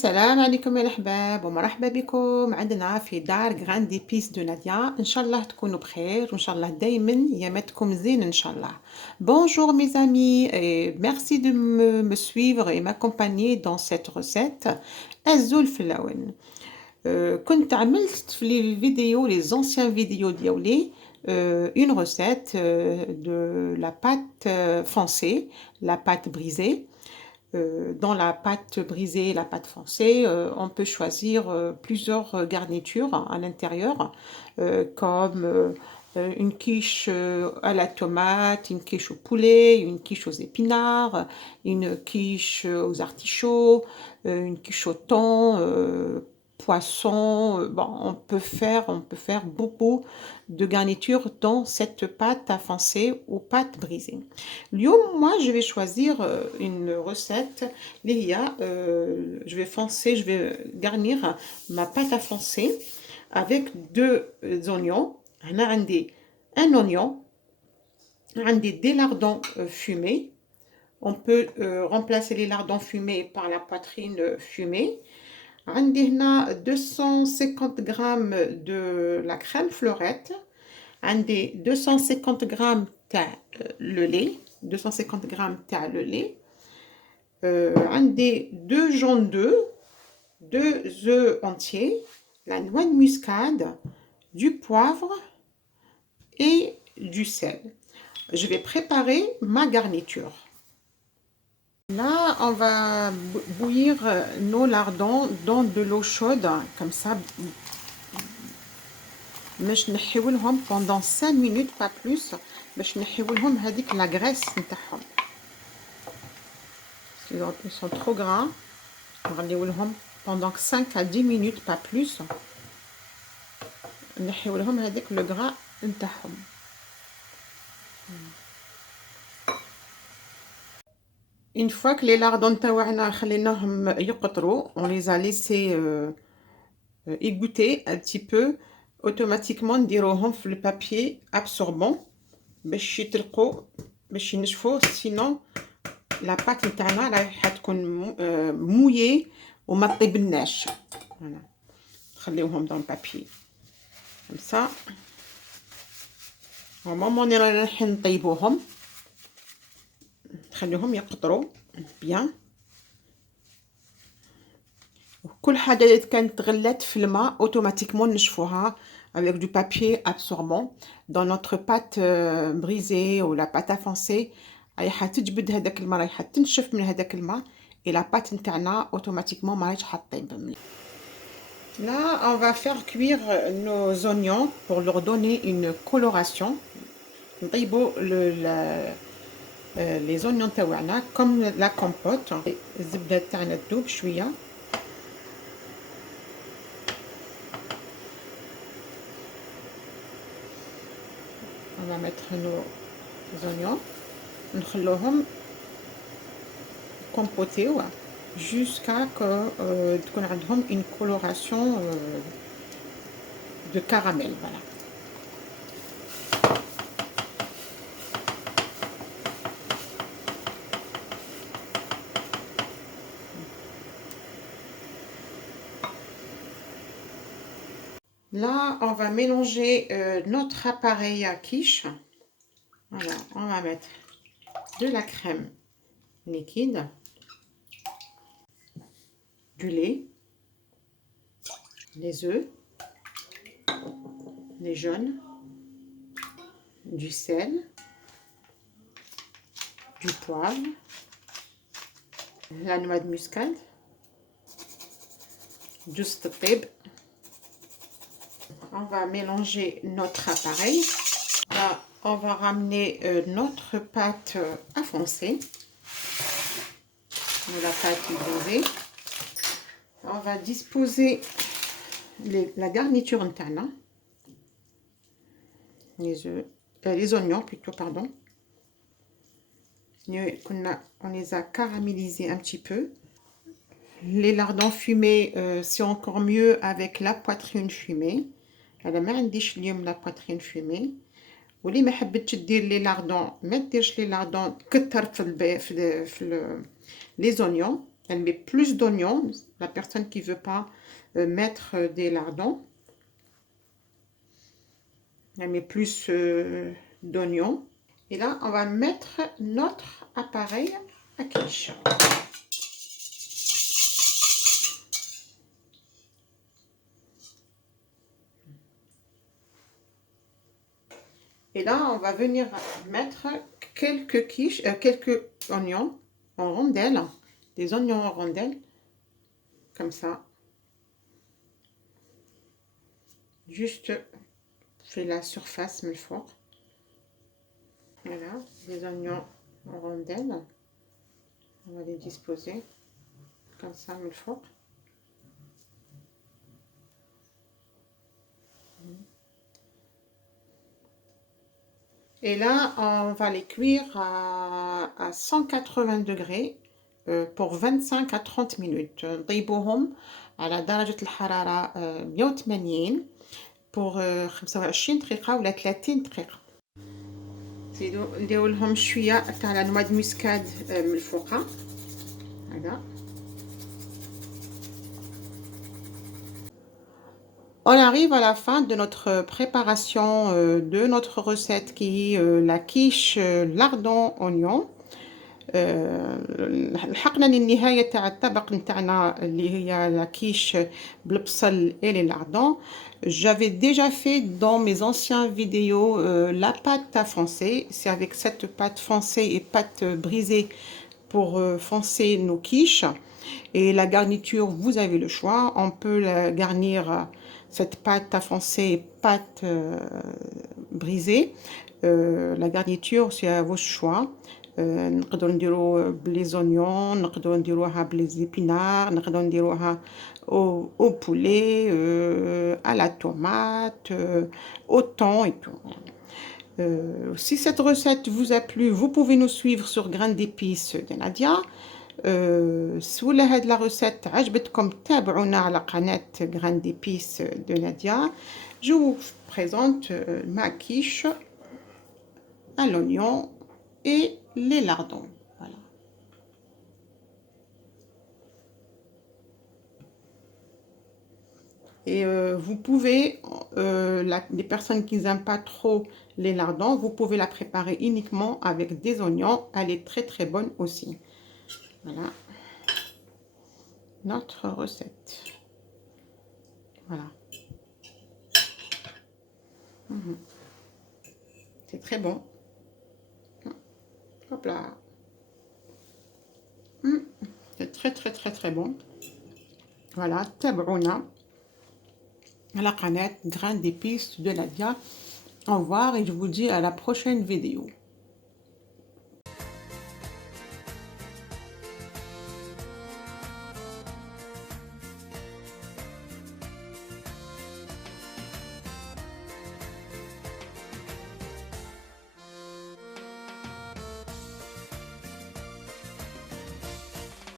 السلام عليكم يا الأحباب ومرحبا بكم عندنا في دار غراند بيس دو ناديا. إن شاء الله تكونوا بخير وإن شاء الله دايما ياماتكم زين إن شاء الله. Bonjour mes amis et merci de me suivre et m'accompagner dans cette recette الزول في اللون. كنت عملت في الفيديو les anciens vidéos ديالي une recette de la pâte foncée, la pâte brisée. Dans la pâte brisée, la pâte foncée, on peut choisir plusieurs garnitures à l'intérieur, comme une quiche à la tomate, une quiche au poulet, une quiche aux épinards, une quiche aux artichauts, une quiche au thon, poisson. Bon, on peut faire beaucoup de garnitures dans cette pâte à foncer ou pâte brisée. Moi, je vais choisir une recette. Je vais foncer, je vais garnir ma pâte à foncer avec deux oignons. Un oignon, des lardons fumés. On peut remplacer les lardons fumés par la poitrine fumée. 250 g de la crème fleurette. 250 g le lait. 250 g le lait. Deux jaunes d'œufs, deux œufs entiers, la noix de muscade, du poivre et du sel. Je vais préparer ma garniture. Là, on va bouillir nos lardons dans de l'eau chaude, comme ça. باش نحيولهم pendant 5 minutes pas plus باش نحيولهم هذيك la graisse نتاعهم. Ils sont trop gras. نغليولهم pendant 5 à 10 minutes pas plus. نحيولهم هذيك le gras نتاعهم. Une fois que les lardons تاعنا خليناهم يقطروا, on les a laissés égoutter un petit peu. Automatiquement نديروهم في le papier absorbant باش يطلقوا باش ينشفوا, sinon la pâte نتاعنا راح تكون mouillée وما طيبناش. Voilà. نخليوهم dans le papier comme ça. au moment اللي راح نطيبوهم نخليوهم يقطروا bien. كل حاجة اللي كانت غلات في الماء automatiquement نشفوها avec du papier absorbant. Dans notre pâte brisée ou la pâte à foncer رايحة تجبد هذاك الماء, رايحة تنشف من هذاك الماء et la pâte نتاعنا automatiquement ما رايحش حطيب. Là, on va faire cuire nos oignons pour leur donner une coloration. نطيبوا les oignons تاعنا comme la compote. الزبدة تاعنا تذوب شوية. On va mettre nos oignons, نخلوهم compoter jusqu'à que تكون عندهم une coloration de caramel. Voilà. Là, on va mélanger notre appareil à quiche. Voilà, on va mettre de la crème liquide, du lait, les œufs, les jaunes, du sel, du poivre, la noix de muscade, juste الطيب. On va mélanger notre appareil. Là, on va ramener notre pâte à foncer. La pâte brisée. On va disposer la garniture interne. Les oignons plutôt, pardon. On les a caramélisés un petit peu. Les lardons fumés, c'est encore mieux avec la poitrine fumée. انا ما عنديش اليوم لا بواترين فومي. واللي ما حبتش دير لي لاردون ما ديرش لي لاردون, كتر في لي زونيون. Elle met plus d'oignons, la personne qui ne veut pas mettre des lardons. Elle met plus d'oignons. Et là, on va mettre notre appareil à quiche. Et là, on va venir mettre quelques quiches, quelques oignons en rondelles, des oignons en rondelles, comme ça. Juste, fait la surface, mais fort. Voilà, des oignons en rondelles. On va les disposer comme ça, mais fort. Et là, on va les cuire à 180 degrés pour 25 à 30 minutes. نطيبوهم على درجة الحرارة 180 pour 25 دقيقة ولا 30 دقيقة. نزيدو نديرو لهم شوية تاع نواد دو مسكاد من الفوقة هذا. On arrive à la fin de notre préparation de notre recette qui est la quiche lardon oignon. لحقنا للنهاية تاع الطبق نتاعنا اللي هي la quiche بالبصل et les lardons. J'avais déjà fait dans mes anciens vidéos la pâte à foncer. C'est avec cette pâte foncée et pâte brisée pour foncer nos quiches. Et la garniture, vous avez le choix. On peut la garnir cette pâte à foncer et pâte brisée. La garniture, c'est à vos choix. نقدروا نديروا بلي زونيون، نقدروا نديروها بلي زيبينار، نقدروا نديروها au poulet, à la tomate, au thon et tout. Si cette recette vous a plu, vous pouvez nous suivre sur Graines d'épices de Nadia. سولا هاد لا recette عجبتكم تابعونا على قناة Graines d'épices de Nadia. Je vous présente ma quiche à l'oignon et les lardons. Voilà. Et vous pouvez, les personnes qui n'aiment pas trop les lardons, vous pouvez la préparer uniquement avec des oignons. Elle est très très bonne aussi. Voilà. Notre recette. Voilà. C'est très bon. Hop là. C'est très très très très bon. Voilà, تابعونا على قناة Graines d'épices de Nadia. Au revoir et je vous dis à la prochaine vidéo.